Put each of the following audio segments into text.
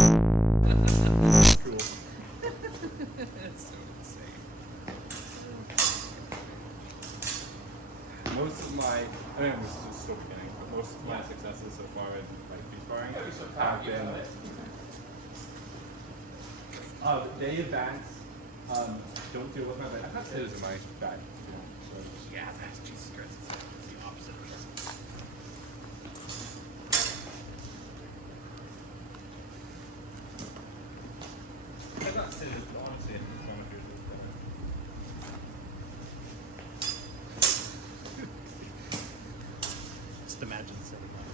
Cool. That's so insane. Most of my, I mean, this is just still beginning, but most of my successes so far in like beach firing have been. They advance. Don't deal with my bag. I've got scissors in my bag. So Yeah, that's Jesus Christ. It's the opposite of this. I've got scissors, but honestly, it's one of yours. Just imagine setting up.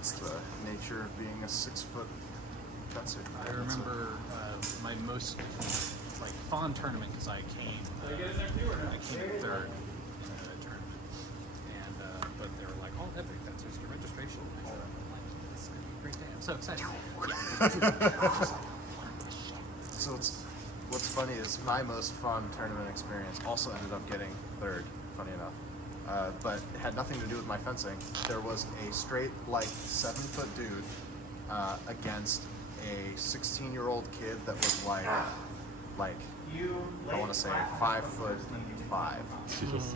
It's the nature of being a 6-foot fencer. I remember my most like fond tournament because I came third in a tournament, and but they were like, "Oh, epic fencers, your registration." And I'm like, "This is gonna be a great day! I'm so excited!" So what's funny is my most fun tournament experience also ended up getting third, funny enough. But it had nothing to do with my fencing. There was a straight, like, 7-foot dude against a 16-year-old kid that was like I want to say 5'5",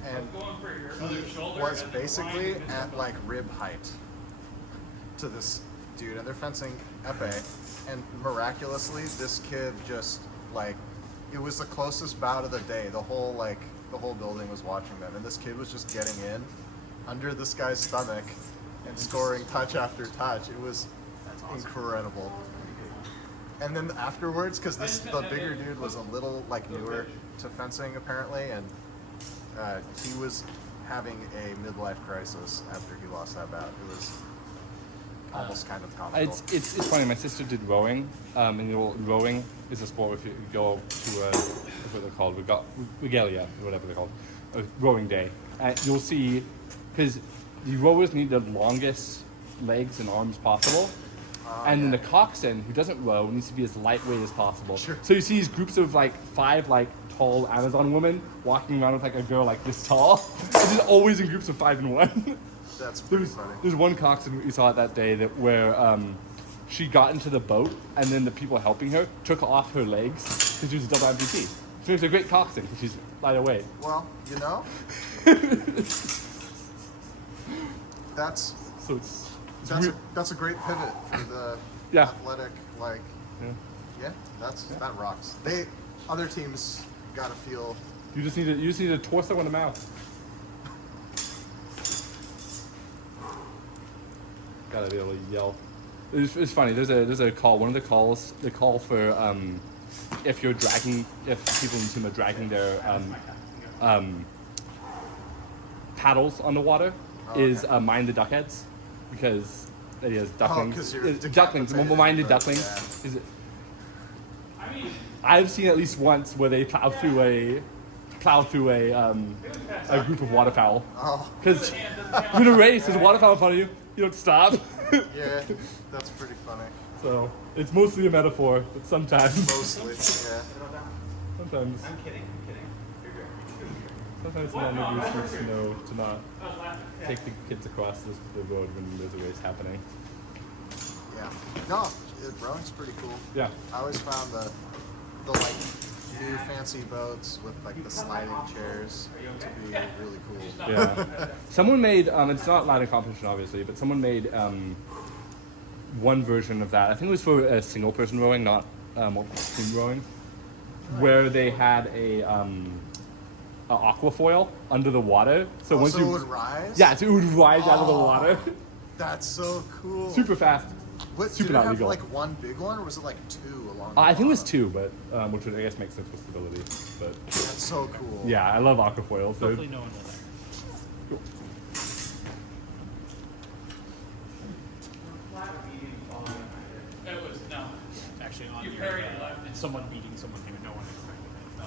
and he was basically at like rib height to this dude, and they're fencing epee, and miraculously this kid just like, it was the closest bout of the day. The whole building was watching them, and this kid was just getting in under this guy's stomach and scoring touch after touch. It was incredible. And then afterwards, because the bigger dude was a little like newer to fencing apparently, and he was having a midlife crisis after he lost that bout. It was almost kind of comical. It's funny. My sister did rowing, and rowing is a sport. If you go to what they're called, regalia, or whatever they're called, a rowing day, and you'll see, because the rowers need the longest legs and arms possible. And then the coxswain, who doesn't row, needs to be as lightweight as possible. Sure. So you see these groups of like 5 like tall Amazon women walking around with like a girl like this tall. It's just always in groups of 5 and 1. That's pretty funny. There's one coxswain we saw that day where she got into the boat, and then the people helping her took off her legs because she was a double amputee. So it's a great coxswain because she's lighter weight. Well, you know, that's a great pivot for the Yeah. athletic, like, yeah, that rocks. Other teams gotta feel. You just need a torso and a mouth. Gotta be able to yell. It's funny. There's a call. One of the calls, they call for if people in the team are dragging their paddles on the water, is mind the duckheads, because it is ducklings. Because you're Ducklings. Minded ducklings. Yeah. Is it? I've seen at least once where they plow through a group of waterfowl. Oh, Because in a race, there's a waterfowl in front of you. You don't stop. yeah, that's pretty funny. So it's mostly a metaphor, but sometimes. Mostly, yeah. Sometimes. I'm kidding. Sometimes the manager needs to know to not take the kids across the road when there's a race happening. Yeah. No, rowing's pretty cool. Yeah. I always found the like new fancy boats with like the sliding chairs to be really cool. Yeah. Someone made it's not ladder competition obviously, but someone made one version of that. I think it was for a single person rowing, not team rowing, where they had a aquafoil under the water. So once it you would rise? Yeah, so it would rise out of the water. That's so cool. Super fast. What, super did it not have legal. like one big one, or was it like 2 along the I think it was bottom? 2, but which would, I guess makes sense with stability. But That's so cool. yeah, I love aquafoil. So Hopefully no one will there. cool. It was no, actually on your and someone beating someone who no one expected it.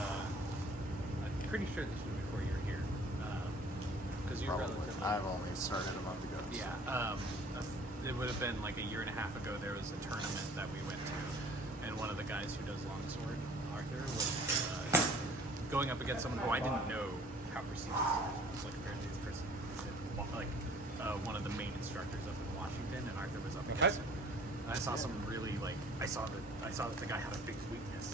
I'm pretty sure this was before you were here, because you're Probably. relatively. I've only started a month ago. Yeah. It would have been like a year and a half ago. There was a tournament that we went to, and one of the guys who does longsword, Arthur, was going up against someone who I didn't know how prestigious it was. Like apparently this person is like one of the main instructors up in I saw some really like I saw that the guy had a big weakness,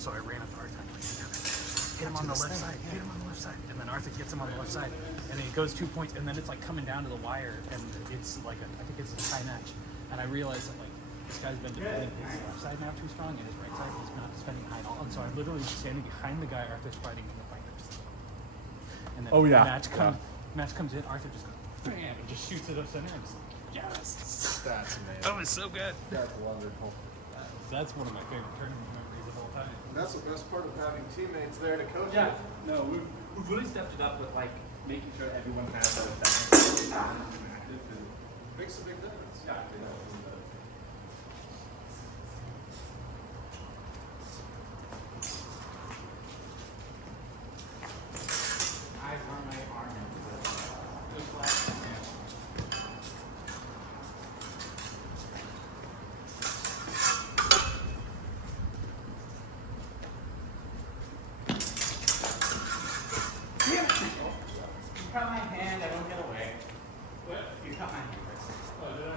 so I ran up to Arthur. I'm like, hit him on the left side. Hit him on the left side. And then Arthur gets him on the left side, and then he goes 2 points, and then it's like coming down to the wire, and it's like I think it's a tie match, and I realized that like this guy's been defending his left side now too strong, and his right side he's not defending high at all, and so I'm literally standing behind the guy Arthur's fighting in the fighters. And then match comes in, Arthur just goes bam and just shoots it up center, and it's like, yes. That's amazing. That was so good. That's wonderful. That's one of my favorite tournament memories of all time. And that's the best part of having teammates there to coach Yeah, with. no, we've really stepped it up with like making sure everyone has a active. Makes a big difference. Yeah, Eyes on my arm. You cut my hand, I don't get away. What? You cut my hand. Oh, did I?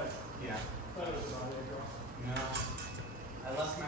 Yeah. I thought it was on there, girl. No. I left my